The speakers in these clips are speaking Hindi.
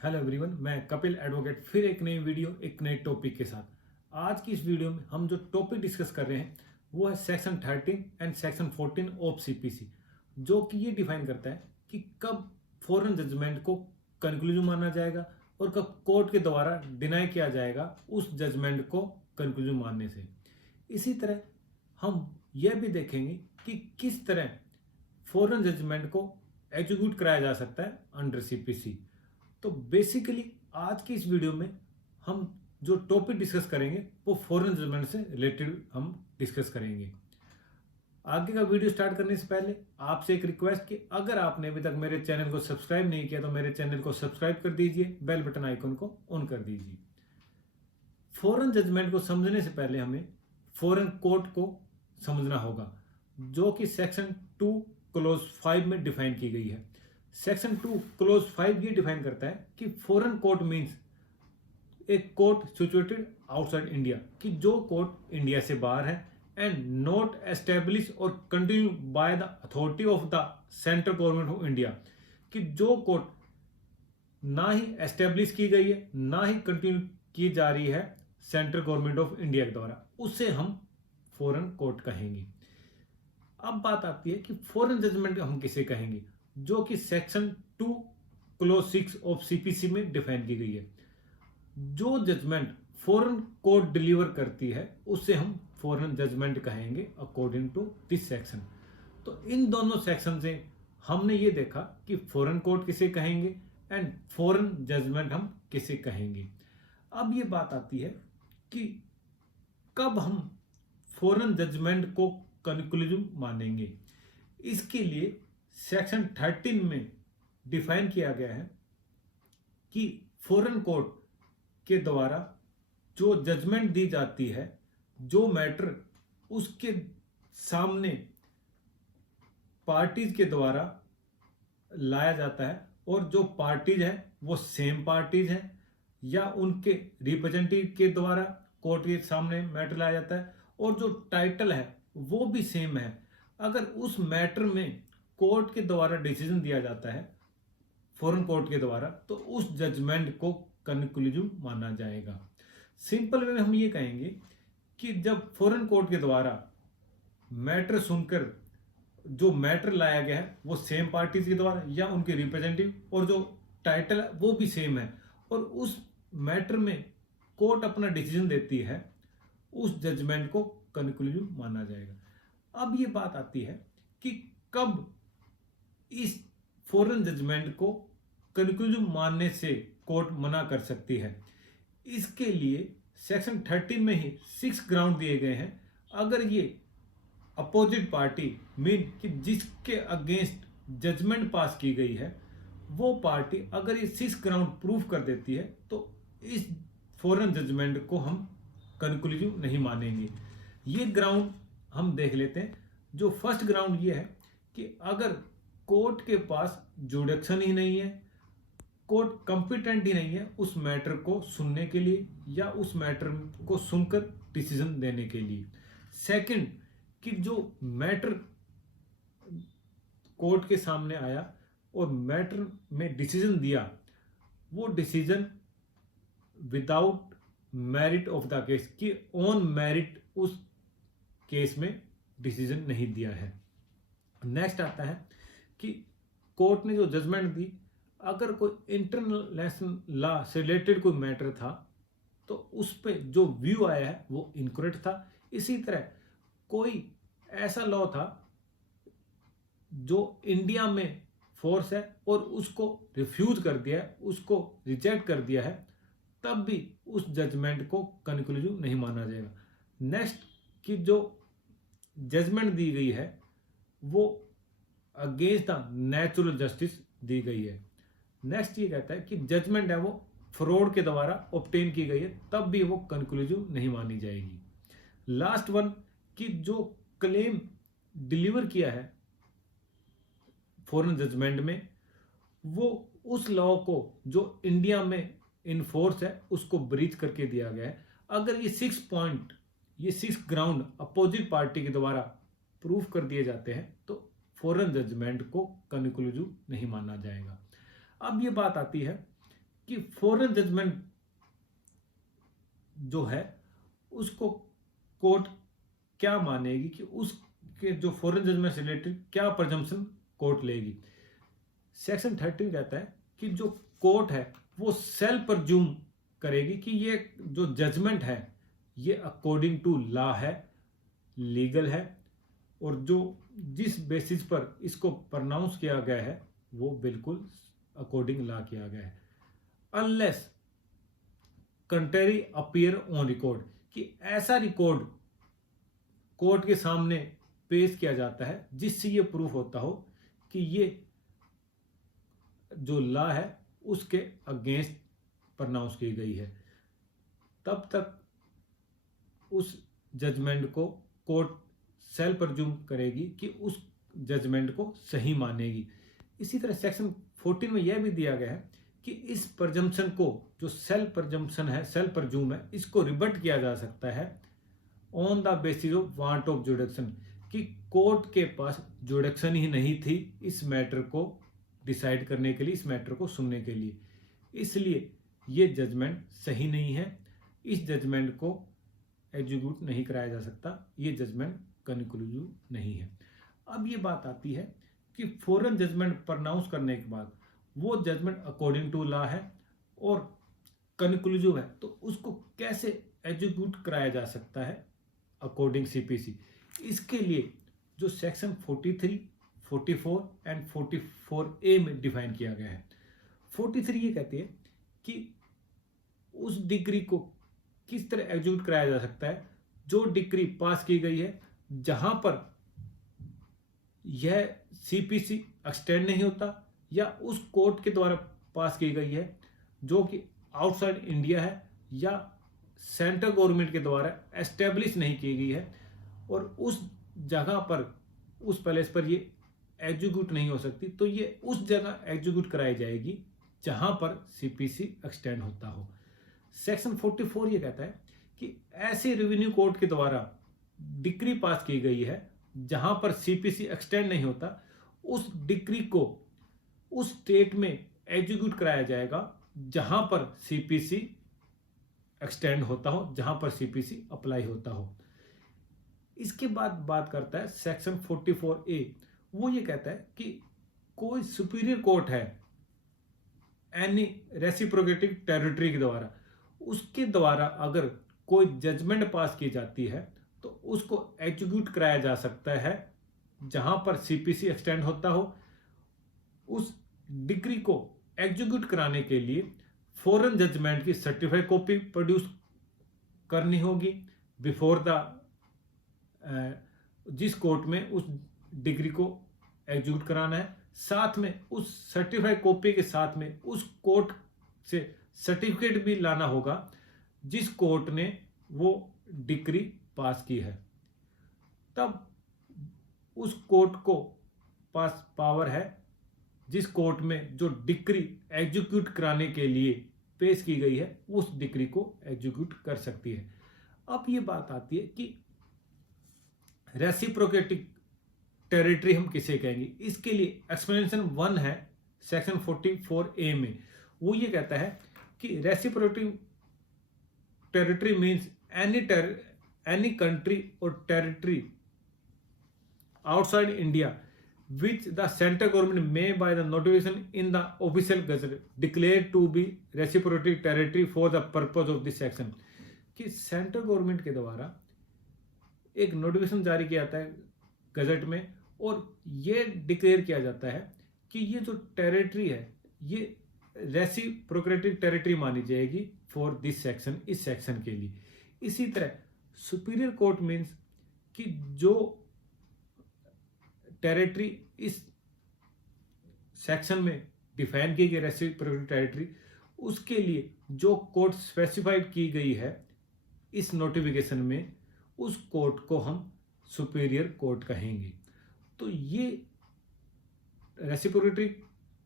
हेलो एवरीवन, मैं कपिल एडवोकेट फिर एक नई वीडियो एक नए टॉपिक के साथ। आज की इस वीडियो में हम जो टॉपिक डिस्कस कर रहे हैं वो है section 13 and section 14 of CPC, जो कि ये डिफाइन करता है कि कब फॉरेन जजमेंट को कंक्लूजन माना जाएगा और कब कोर्ट के द्वारा डिनाई किया जाएगा उस जजमेंट को कंक्लूजन मानने से। इसी तरह हम यह भी देखेंगे कि किस तरह फॉरेन जजमेंट को एग्जीक्यूट कराया जा सकता है अंडर सीपीसी। तो बेसिकली आज की इस वीडियो में हम जो टॉपिक डिस्कस करेंगे वो फॉरेन जजमेंट से रिलेटेड हम डिस्कस करेंगे। आगे का वीडियो स्टार्ट करने से पहले आपसे एक रिक्वेस्ट कि अगर आपने अभी तक मेरे चैनल को सब्सक्राइब नहीं किया तो मेरे चैनल को सब्सक्राइब कर दीजिए, बेल बटन आइकन को ऑन कर दीजिए। फॉरेन जजमेंट को समझने से पहले हमें फॉरेन कोर्ट को समझना होगा, जो कि सेक्शन 2 क्लोज 5 में डिफाइन की गई है। सेक्शन 2 क्लोज 5 ये डिफाइन करता है कि फॉरेन कोर्ट मीन्स एक कोर्ट सिचुएटेड आउटसाइड इंडिया, कि जो कोर्ट इंडिया से बाहर है एंड नॉट एस्टेब्लिश और continue by the authority of the central government of India, कि जो कोर्ट ना ही एस्टेब्लिश की गई है ना ही कंटिन्यू की जा रही है सेंट्रल गवर्नमेंट ऑफ इंडिया के द्वारा, उसे हम फॉरेन कोर्ट कहेंगे। अब बात आती है कि फॉरेन जजमेंट हम किसे कहेंगे, जो कि सेक्शन 2 क्लोज 6 ऑफ सीपीसी में डिफाइन की गई है। जो जजमेंट फॉरेन कोर्ट डिलीवर करती है उसे हम फॉरेन जजमेंट कहेंगे अकॉर्डिंग टू दिस सेक्शन। तो इन दोनों सेक्शन से हमने ये देखा कि फॉरेन कोर्ट किसे कहेंगे एंड फॉरेन जजमेंट हम किसे कहेंगे। अब ये बात आती है कि कब हम फॉरेन जजमेंट को कंक्लूजन मानेंगे। इसके लिए सेक्शन 13 में डिफाइन किया गया है कि फॉरेन कोर्ट के द्वारा जो जजमेंट दी जाती है, जो मैटर उसके सामने पार्टीज के द्वारा लाया जाता है और जो पार्टीज है वो सेम पार्टीज हैं या उनके रिप्रेजेंटेटिव के द्वारा कोर्ट के सामने मैटर लाया जाता है और जो टाइटल है वो भी सेम है। अगर उस मैटर में कोर्ट के द्वारा डिसीजन दिया जाता है फॉरेन कोर्ट के द्वारा, तो उस जजमेंट को कंक्लूजन माना जाएगा। सिंपल वे में हम ये कहेंगे कि जब फॉरेन कोर्ट के द्वारा मैटर सुनकर जो मैटर लाया गया है वो सेम पार्टीज के द्वारा या उनके रिप्रेजेंटेटिव और जो टाइटल है वो भी सेम है और उस मैटर में कोर्ट अपना डिसीजन देती है, उस जजमेंट को कंक्लूजन माना जाएगा। अब ये बात आती है कि कब इस फॉरेन जजमेंट को कंक्लूजन मानने से कोर्ट मना कर सकती है। इसके लिए सेक्शन 13 में ही 6 ग्राउंड दिए गए हैं। अगर ये अपोजिट पार्टी मीन कि जिसके अगेंस्ट जजमेंट पास की गई है वो पार्टी अगर ये 6 ग्राउंड प्रूव कर देती है तो इस फॉरेन जजमेंट को हम कंक्लूजन नहीं मानेंगे। ये ग्राउंड हम देख लेते हैं। जो फर्स्ट ग्राउंड ये है कि अगर कोर्ट के पास जुडिक्शन ही नहीं है, कोर्ट कंपिटेंट ही नहीं है उस मैटर को सुनने के लिए या उस मैटर को सुनकर डिसीजन देने के लिए। सेकंड, कि जो मैटर कोर्ट के सामने आया और मैटर में डिसीजन दिया वो decision without merit of the case, कि ऑन मेरिट उस केस में डिसीजन नहीं दिया है। नेक्स्ट आता है कि कोर्ट ने जो जजमेंट दी, अगर कोई इंटरनेशनल लॉ से रिलेटेड कोई मैटर था तो उस पर जो व्यू आया है वो इनकरेक्ट था। इसी तरह कोई ऐसा लॉ था जो इंडिया में फोर्स है और उसको रिफ्यूज कर दिया है, उसको रिजेक्ट कर दिया है, तब भी उस जजमेंट को कंक्लूजन नहीं माना जाएगा। नेक्स्ट, कि जो जजमेंट दी गई है वो अगेंस्ट द नेचुरल जस्टिस दी गई है। नेक्स्ट ये कहता है कि जजमेंट है वो फ्रॉड के द्वारा ऑब्टेन की गई है, तब भी वो कंक्लूजन नहीं मानी जाएगी। लास्ट वन, कि जो क्लेम डिलीवर किया है फॉरेन जजमेंट में वो उस लॉ को जो इंडिया में इनफोर्स है उसको ब्रीच करके दिया गया है। अगर ये 6 पॉइंट, ये 6 ग्राउंड अपोजिट पार्टी के द्वारा प्रूव कर दिए जाते हैं तो फॉरेन जजमेंट को कंक्लूजन नहीं माना जाएगा। अब ये बात आती है कि फॉरेन जजमेंट जो है उसको कोर्ट क्या मानेगी, कि उसके जो फॉरेन जजमेंट से रिलेटेड क्या प्रजम्पशन कोर्ट लेगी। सेक्शन 13 कहता है कि जो कोर्ट है वो सेल्फ प्रज्यूम करेगी कि ये जो जजमेंट है ये अकॉर्डिंग टू लॉ है, लीगल है, और जो जिस बेसिस पर इसको प्रनाउंस किया गया है वो बिल्कुल अकॉर्डिंग लॉ किया गया है। Unless country appear on record, कि ऐसा रिकॉर्ड कोर्ट के सामने पेश किया जाता है जिससे ये प्रूफ होता हो कि ये जो लॉ है उसके अगेंस्ट प्रनाउंस की गई है, तब तक उस जजमेंट को कोर्ट सेल्फ प्रज्यूम करेगी कि उस जजमेंट को सही मानेगी। इसी तरह सेक्शन 14 में यह भी दिया गया है कि इस प्रजम्पशन को, जो सेल्फ प्रजम्पशन है, सेल्फ प्रज्यूम है, इसको रिबट किया जा सकता है on the basis of want of जुडिक्शन, कि कोर्ट के पास जुडिक्शन ही नहीं थी इस मैटर को डिसाइड करने के लिए, इस मैटर को सुनने के लिए, इसलिए ये जजमेंट सही नहीं है, इस जजमेंट को एग्जीक्यूट नहीं कराया जा सकता, ये जजमेंट कंक्लूसिव नहीं है। अब ये बात आती है कि फॉरेन जजमेंट प्रनाउंस करने के बाद वो जजमेंट अकॉर्डिंग टू लॉ है और कंक्लूसिव है, तो उसको कैसे एग्जीक्यूट कराया जा सकता है अकॉर्डिंग सीपीसी। इसके लिए जो सेक्शन 43, 44 एंड 44A में डिफाइन किया गया है। 43 ये कहती है कि उस डिग्री को किस तरह एग्जीक्यूट कराया जा सकता है जो डिग्री पास की गई है जहां पर यह सीपीसी एक्सटेंड नहीं होता, या उस कोर्ट के द्वारा पास की गई है जो कि आउटसाइड इंडिया है या सेंट्रल गवर्नमेंट के द्वारा एस्टेब्लिश नहीं की गई है, और उस जगह पर, उस पैलेस पर ये एग्जीक्यूट नहीं हो सकती, तो ये उस जगह एग्जीक्यूट कराई जाएगी जहां पर सीपीसी एक्सटेंड होता हो। सेक्शन 44 ये कहता है कि ऐसे रेवेन्यू कोर्ट के द्वारा डिक्री पास की गई है जहां पर सीपीसी एक्सटेंड नहीं होता, उस डिक्री को उस स्टेट में एग्जीक्यूट कराया जाएगा जहां पर सीपीसी एक्सटेंड होता हो, जहां पर सीपीसी अप्लाई होता हो। इसके बाद बात करता है सेक्शन 44A, वो ये कहता है कि कोई सुपीरियर कोर्ट है एनी रेसिप्रोकेटिव टेरिटरी के द्वारा, उसके द्वारा अगर कोई जजमेंट पास की जाती है तो उसको एग्जीक्यूट कराया जा सकता है जहां पर सीपीसी एक्सटेंड होता हो। उस डिग्री को एग्जीक्यूट कराने के लिए फॉरेन जजमेंट की सर्टिफाइड कॉपी प्रोड्यूस करनी होगी बिफोर द जिस कोर्ट में उस डिग्री को एग्जीक्यूट कराना है। साथ में उस सर्टिफाइड कॉपी के साथ में उस कोर्ट से सर्टिफिकेट भी लाना होगा जिस कोर्ट ने वो डिग्री पास की है, तब उस कोर्ट को पास पावर है जिस कोर्ट में जो डिग्री एग्जीक्यूट कराने के लिए पेश की गई है उस डिग्री को एग्जीक्यूट कर सकती है। अब ये बात आती है कि रेसिप्रोकेटिव टेरिटरी हम किसे कहेंगे। इसके लिए एक्सप्लेनेशन 1 है सेक्शन 44A में, वो ये कहता है कि reciprocative territory means any country और territory outside India which the central government may by the notification in the official gazette declare to be reciprocal territory for the purpose of this section, कि सेंट्रल गवर्नमेंट के द्वारा एक नोटिफिकेशन जारी किया जाता है गजट में और ये डिक्लेयर किया जाता है कि ये जो टेरिटरी है ये रेसिप्रोकेटिव टेरिटरी मानी जाएगी फॉर दिस सेक्शन, इस सेक्शन के लिए। इसी तरह सुपीरियर कोर्ट मीन्स कि जो टेरिटरी इस सेक्शन में डिफाइन की गई रेसिप्रोकेटिव टेरिटरी, उसके लिए जो कोर्ट स्पेसिफाइड की गई है इस नोटिफिकेशन में, उस कोर्ट को हम सुपीरियर कोर्ट कहेंगे। तो ये reciprocative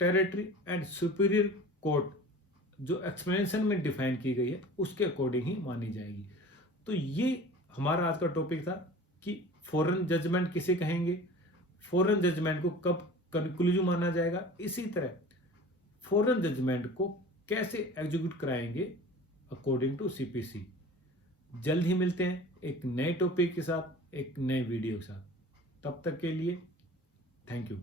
territory and superior court जो एक्सप्लेनेशन में डिफाइन की गई है उसके अकॉर्डिंग ही मानी जाएगी। तो ये हमारा आज का टॉपिक था कि फॉरेन जजमेंट किसे कहेंगे, फॉरेन जजमेंट को कब कंक्लूसिव माना जाएगा। इसी तरह फॉरेन जजमेंट को कैसे एग्जीक्यूट कराएंगे अकॉर्डिंग टू सीपीसी। जल्द ही मिलते हैं एक नए टॉपिक के साथ, एक नए वीडियो के साथ। तब तक के लिए थैंक यू।